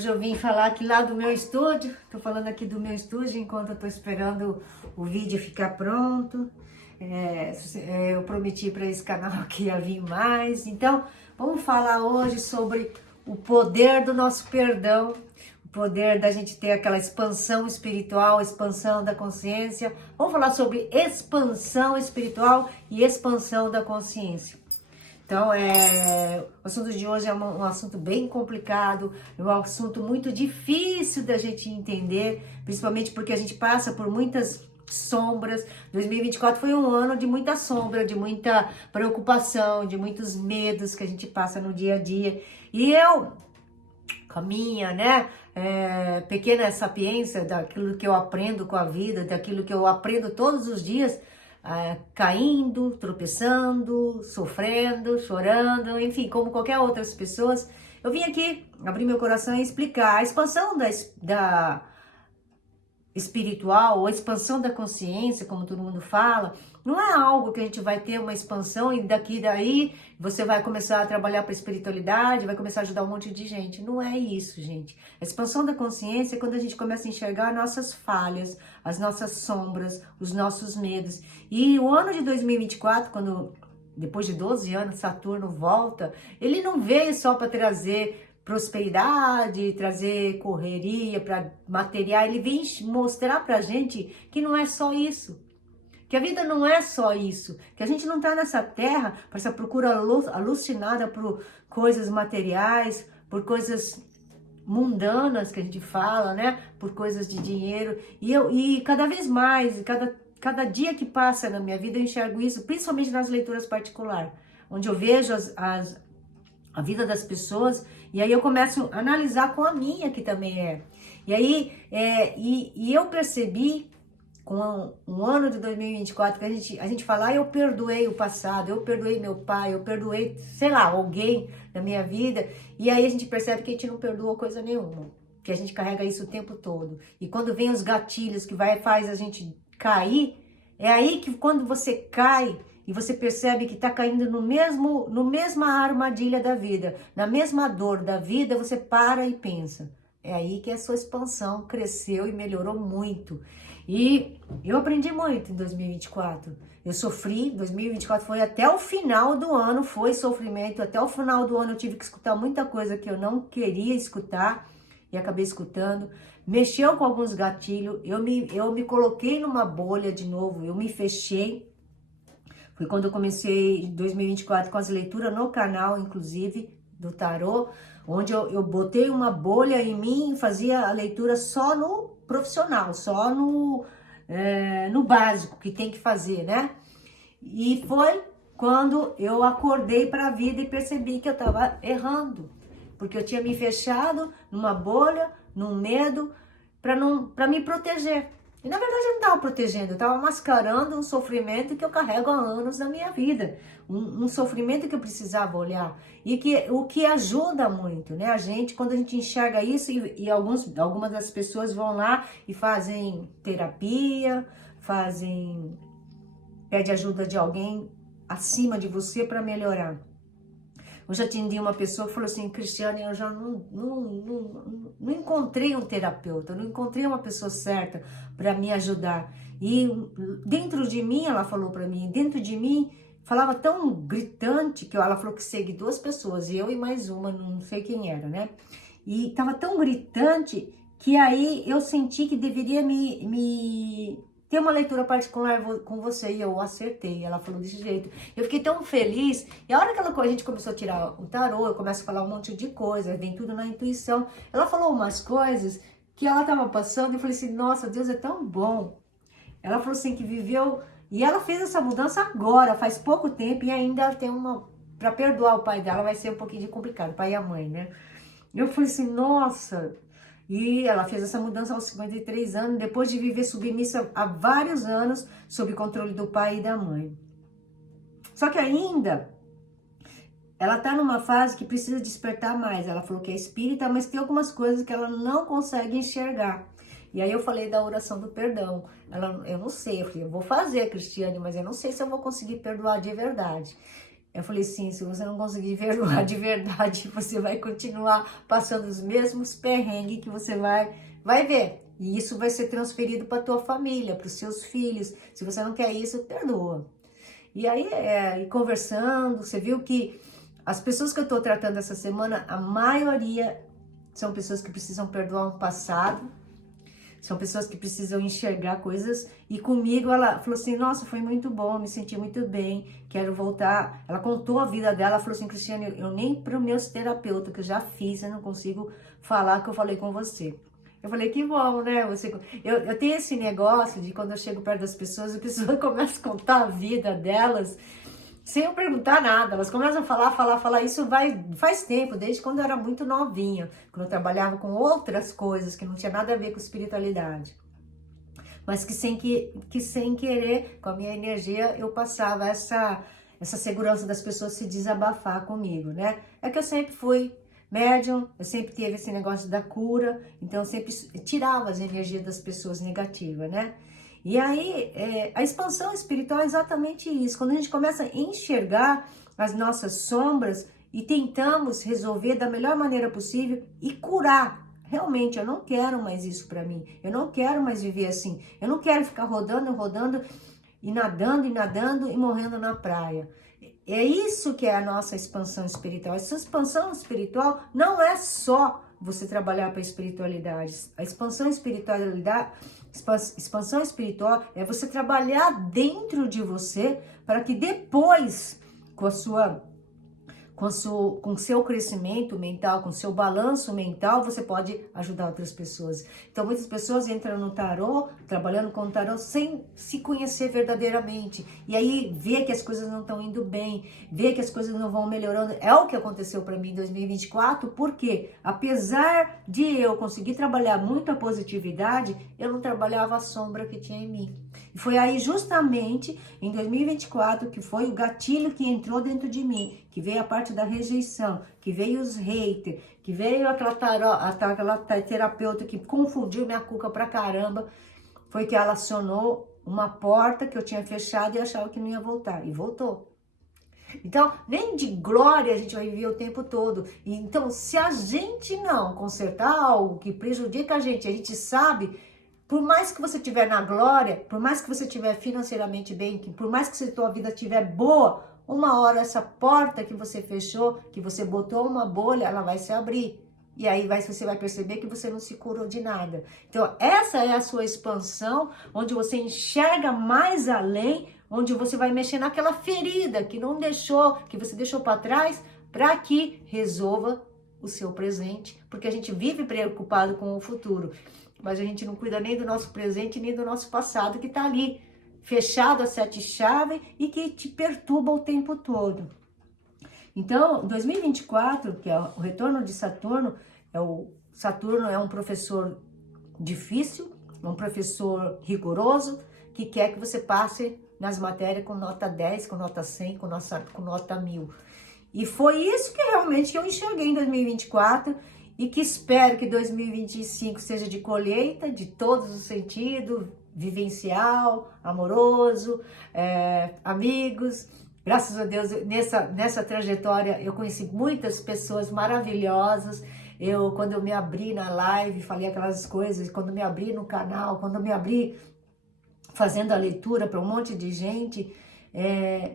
Hoje eu vim falar aqui lá do meu estúdio. Tô falando aqui do meu estúdio enquanto eu tô esperando o vídeo ficar pronto. Eu prometi para esse canal que ia vir mais. Então, vamos falar hoje sobre o poder do nosso perdão, o poder da gente ter aquela expansão espiritual, expansão da consciência. Vamos falar sobre expansão espiritual e expansão da consciência. Então, o assunto de hoje é um assunto bem complicado, é um assunto muito difícil da gente entender, principalmente porque a gente passa por muitas sombras. 2024 foi um ano de muita sombra, de muita preocupação, de muitos medos que a gente passa no dia a dia. E eu, com a minha, pequena sapiência, daquilo que eu aprendo com a vida, daquilo que eu aprendo todos os dias, caindo, tropeçando, sofrendo, chorando, enfim, como qualquer outras pessoas, eu vim aqui abrir meu coração e explicar a expansão da espiritual, ou a expansão da consciência, como todo mundo fala. Não é algo que a gente vai ter uma expansão e daí você vai começar a trabalhar para a espiritualidade, vai começar a ajudar um monte de gente. Não é isso, gente. A expansão da consciência é quando a gente começa a enxergar nossas falhas, as nossas sombras, os nossos medos. E o ano de 2024, quando depois de 12 anos Saturno volta, ele não veio só para trazer prosperidade, trazer correria para material, ele vem mostrar pra gente que não é só isso, que a vida não é só isso, que a gente não tá nessa terra para essa procura alucinada por coisas materiais, por coisas mundanas que a gente fala, por coisas de dinheiro, e cada vez mais, cada dia que passa na minha vida eu enxergo isso, principalmente nas leituras particulares, onde eu vejo a vida das pessoas, e aí eu começo a analisar com a minha, que também é. E aí, eu percebi, com um ano de 2024, que a gente fala, eu perdoei o passado, eu perdoei meu pai, eu perdoei, sei lá, alguém da minha vida, e aí a gente percebe que a gente não perdoou coisa nenhuma, que a gente carrega isso o tempo todo. E quando vem os gatilhos que faz a gente cair, é aí que quando você cai, e você percebe que está caindo no mesma armadilha da vida, na mesma dor da vida, você para e pensa. É aí que a sua expansão cresceu e melhorou muito. E eu aprendi muito em 2024. Eu sofri, 2024 foi até o final do ano, foi sofrimento. Até o final do ano eu tive que escutar muita coisa que eu não queria escutar e acabei escutando. Mexeu com alguns gatilhos, eu me coloquei numa bolha de novo, eu me fechei. Foi quando eu comecei em 2024 com as leituras no canal, inclusive, do tarô, onde eu botei uma bolha em mim e fazia a leitura só no profissional, só no básico que tem que fazer, E foi quando eu acordei para a vida e percebi que eu estava errando, porque eu tinha me fechado numa bolha, num medo, para me proteger. E na verdade eu não estava protegendo, eu estava mascarando um sofrimento que eu carrego há anos na minha vida. Um sofrimento que eu precisava olhar. E o que ajuda muito, a gente, quando a gente enxerga isso, e algumas das pessoas vão lá e fazem terapia, pede ajuda de alguém acima de você para melhorar. Eu já atendi uma pessoa que falou assim, Cristiane, eu já não encontrei um terapeuta, não encontrei uma pessoa certa para me ajudar. E dentro de mim, ela falou para mim, dentro de mim, falava tão gritante, que ela falou que segue 2 pessoas, eu e mais uma, não sei quem era, E tava tão gritante que aí eu senti que deveria ter uma leitura particular com você, e eu acertei. Ela falou desse jeito. Eu fiquei tão feliz. E a hora que a gente começou a tirar o tarô, eu começo a falar um monte de coisa, vem tudo na intuição. Ela falou umas coisas que ela estava passando, e eu falei assim, nossa, Deus é tão bom. Ela falou assim que viveu, e ela fez essa mudança agora, faz pouco tempo, e ainda ela tem para perdoar o pai dela vai ser um pouquinho complicado, o pai e a mãe, Eu falei assim, nossa. E ela fez essa mudança aos 53 anos, depois de viver submissa há vários anos, sob controle do pai e da mãe. Só que ainda, ela tá numa fase que precisa despertar mais. Ela falou que é espírita, mas tem algumas coisas que ela não consegue enxergar. E aí eu falei da oração do perdão. Eu não sei, eu falei, eu vou fazer, Cristiane, mas eu não sei se eu vou conseguir perdoar de verdade. Eu falei assim, se você não conseguir perdoar de verdade, você vai continuar passando os mesmos perrengues que você vai ver. E isso vai ser transferido para tua família, para os seus filhos. Se você não quer isso, perdoa. E aí, e conversando, você viu que as pessoas que eu estou tratando essa semana, a maioria são pessoas que precisam perdoar um passado, são pessoas que precisam enxergar coisas. E comigo ela falou assim, nossa, foi muito bom, me senti muito bem, quero voltar. Ela contou a vida dela, falou assim, Cristiane, eu nem para o meu terapeuta, que eu já fiz, eu não consigo falar que eu falei com você. Eu falei, que bom, né? Eu tenho esse negócio de quando eu chego perto das pessoas, as pessoas começam a contar a vida delas, sem eu perguntar nada, elas começam a falar, isso faz tempo, desde quando eu era muito novinha, quando eu trabalhava com outras coisas que não tinha nada a ver com espiritualidade, mas que sem querer, com a minha energia, eu passava essa segurança das pessoas se desabafar comigo, né? É que eu sempre fui médium, eu sempre tive esse negócio da cura, então eu sempre tirava as energias das pessoas negativas, né? E aí, a expansão espiritual é exatamente isso. Quando a gente começa a enxergar as nossas sombras e tentamos resolver da melhor maneira possível e curar. Realmente, eu não quero mais isso para mim. Eu não quero mais viver assim. Eu não quero ficar rodando e nadando e morrendo na praia. É isso que é a nossa expansão espiritual. Essa expansão espiritual não é só você trabalhar para a espiritualidade. A expansão espiritual é você trabalhar dentro de você para que depois, com o seu crescimento mental, com o seu balanço mental, você pode ajudar outras pessoas. Então, muitas pessoas entram no tarô, trabalhando com o tarô, sem se conhecer verdadeiramente. E aí, vê que as coisas não estão indo bem, vê que as coisas não vão melhorando. É o que aconteceu para mim em 2024, porque apesar de eu conseguir trabalhar muito a positividade, eu não trabalhava a sombra que tinha em mim. E foi aí justamente em 2024 que foi o gatilho que entrou dentro de mim, que veio a parte da rejeição, que veio os haters, que veio aquela terapeuta que confundiu minha cuca pra caramba. Foi que ela acionou uma porta que eu tinha fechado e achava que não ia voltar. E voltou. Então, nem de glória a gente vai viver o tempo todo. Então, se a gente não consertar algo que prejudica a gente sabe, por mais que você estiver na glória, por mais que você estiver financeiramente bem, por mais que a tua vida estiver boa, uma hora essa porta que você fechou, que você botou uma bolha, ela vai se abrir. E aí você vai perceber que você não se curou de nada. Então, essa é a sua expansão, onde você enxerga mais além, onde você vai mexer naquela ferida que não deixou, que você deixou para trás, para que resolva o seu presente. Porque a gente vive preocupado com o futuro, mas a gente não cuida nem do nosso presente, nem do nosso passado, que está ali, fechado a 7 chaves e que te perturba o tempo todo. Então, 2024, que é o retorno de Saturno, Saturno é um professor difícil, um professor rigoroso, que quer que você passe nas matérias com nota 10, com nota 100, com nota 1000. E foi isso que realmente eu enxerguei em 2024 e que espero que 2025 seja de colheita, de todos os sentidos, vivencial, amoroso, amigos. Graças a Deus, nessa trajetória, eu conheci muitas pessoas maravilhosas. Quando eu me abri na live, falei aquelas coisas, quando me abri no canal, quando me abri fazendo a leitura para um monte de gente,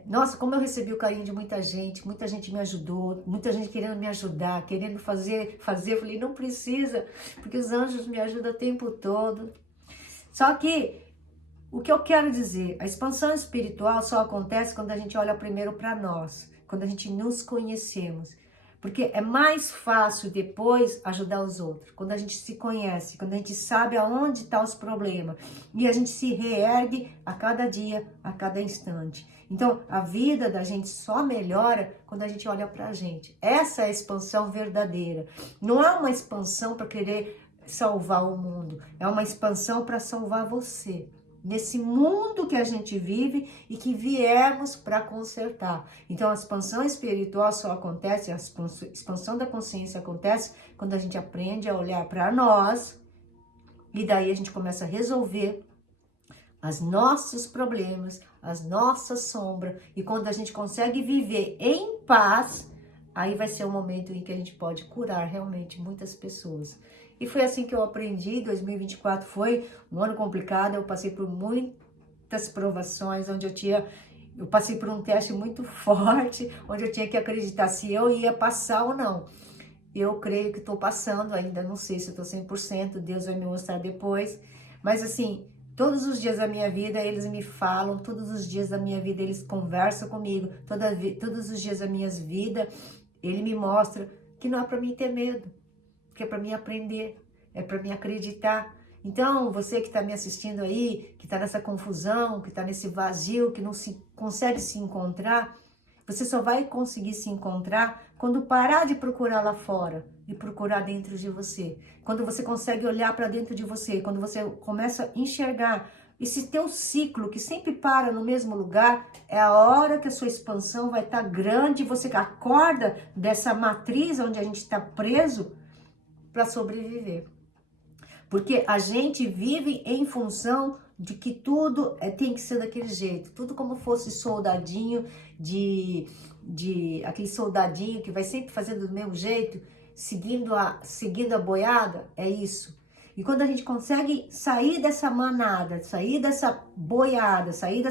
nossa, como eu recebi o carinho de muita gente me ajudou, muita gente querendo me ajudar, querendo fazer, eu falei, não precisa, porque os anjos me ajudam o tempo todo. Só que, o que eu quero dizer, a expansão espiritual só acontece quando a gente olha primeiro para nós, quando a gente nos conhecemos. Porque é mais fácil depois ajudar os outros, quando a gente se conhece, quando a gente sabe aonde estão os problemas. E a gente se reergue a cada dia, a cada instante. Então, a vida da gente só melhora quando a gente olha pra gente. Essa é a expansão verdadeira. Não é uma expansão para querer salvar o mundo, é uma expansão para salvar você. Nesse mundo que a gente vive e que viemos para consertar. Então, a expansão espiritual só acontece, a expansão da consciência acontece quando a gente aprende a olhar para nós e daí a gente começa a resolver os nossos problemas, as nossas sombras. E quando a gente consegue viver em paz, aí vai ser o momento em que a gente pode curar realmente muitas pessoas. E foi assim que eu aprendi. 2024 foi um ano complicado, eu passei por muitas provações, onde eu passei por um teste muito forte, onde eu tinha que acreditar se eu ia passar ou não. Eu creio que estou passando ainda, não sei se estou 100%, Deus vai me mostrar depois. Mas assim, todos os dias da minha vida eles me falam, todos os dias da minha vida eles conversam comigo, todos os dias da minha vida ele me mostra que não é para mim ter medo, que é para mim aprender, é para mim acreditar. Então, você que está me assistindo aí, que está nessa confusão, que está nesse vazio, que não consegue se encontrar, você só vai conseguir se encontrar quando parar de procurar lá fora e procurar dentro de você. Quando você consegue olhar para dentro de você, quando você começa a enxergar esse teu ciclo que sempre para no mesmo lugar, é a hora que a sua expansão vai estar grande, você acorda dessa matriz onde a gente está preso para sobreviver. Porque a gente vive em função de que tudo tem que ser daquele jeito, tudo como fosse soldadinho aquele soldadinho que vai sempre fazendo do mesmo jeito, seguindo a boiada, é isso. E quando a gente consegue sair dessa manada, sair dessa boiada, sair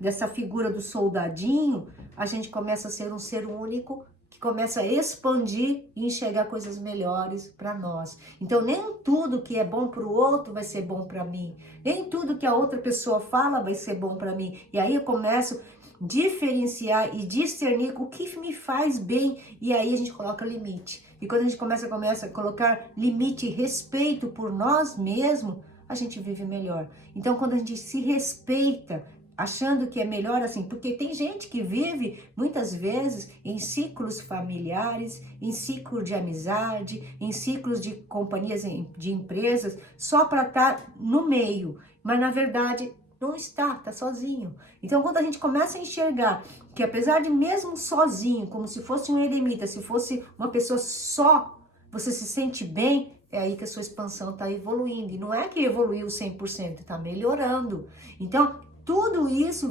dessa figura do soldadinho, a gente começa a ser um ser único, que começa a expandir e enxergar coisas melhores para nós. Então, nem tudo que é bom para o outro vai ser bom para mim. Nem tudo que a outra pessoa fala vai ser bom para mim. E aí eu começo a diferenciar e discernir o que me faz bem. E aí a gente coloca limite. E quando a gente começa a colocar limite e respeito por nós mesmos, a gente vive melhor. Então, quando a gente se respeita, achando que é melhor assim, porque tem gente que vive muitas vezes em ciclos familiares, em ciclos de amizade, em ciclos de companhias, de empresas, só para estar no meio, mas na verdade não está sozinho. Então quando a gente começa a enxergar que apesar de mesmo sozinho, como se fosse um eremita, se fosse uma pessoa só, você se sente bem, é aí que a sua expansão está evoluindo. E não é que evoluiu 100%, está melhorando. Então, tudo isso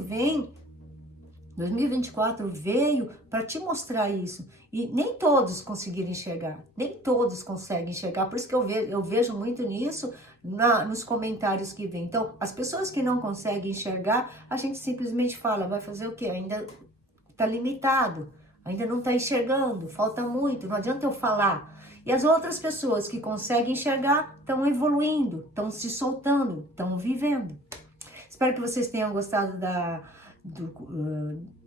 2024 veio para te mostrar isso. E nem todos conseguiram enxergar, nem todos conseguem enxergar. Por isso que eu vejo muito nisso nos comentários que vem. Então, as pessoas que não conseguem enxergar, a gente simplesmente fala, vai fazer o quê? Ainda está limitado, ainda não está enxergando, falta muito, não adianta eu falar. E as outras pessoas que conseguem enxergar estão evoluindo, estão se soltando, estão vivendo. Espero que vocês tenham gostado da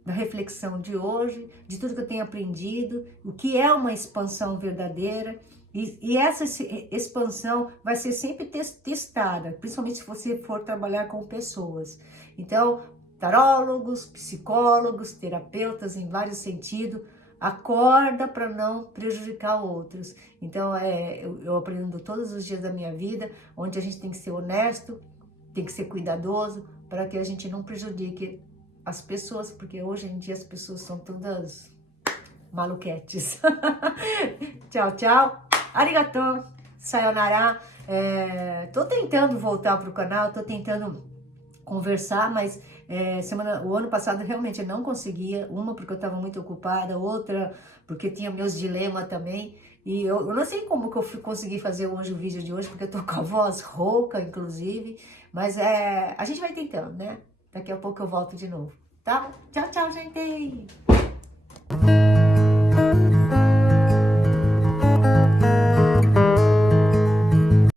reflexão de hoje, de tudo que eu tenho aprendido, o que é uma expansão verdadeira. E essa expansão vai ser sempre testada, principalmente se você for trabalhar com pessoas. Então, tarólogos, psicólogos, terapeutas em vários sentidos, acorda para não prejudicar outros. Então, eu aprendo todos os dias da minha vida, onde a gente tem que ser honesto, tem que ser cuidadoso para que a gente não prejudique as pessoas, porque hoje em dia as pessoas são todas maluquetes. Tchau, tchau. Arigatou. Sayonara. Tô tentando voltar pro canal, tô tentando conversar, mas o ano passado realmente eu não conseguia. Uma porque eu estava muito ocupada, outra porque tinha meus dilemas também. E eu não sei como que eu consegui fazer hoje o vídeo de hoje, porque eu tô com a voz rouca, inclusive. Mas a gente vai tentando, né? Daqui a pouco eu volto de novo, tá? Tchau, tchau, gente!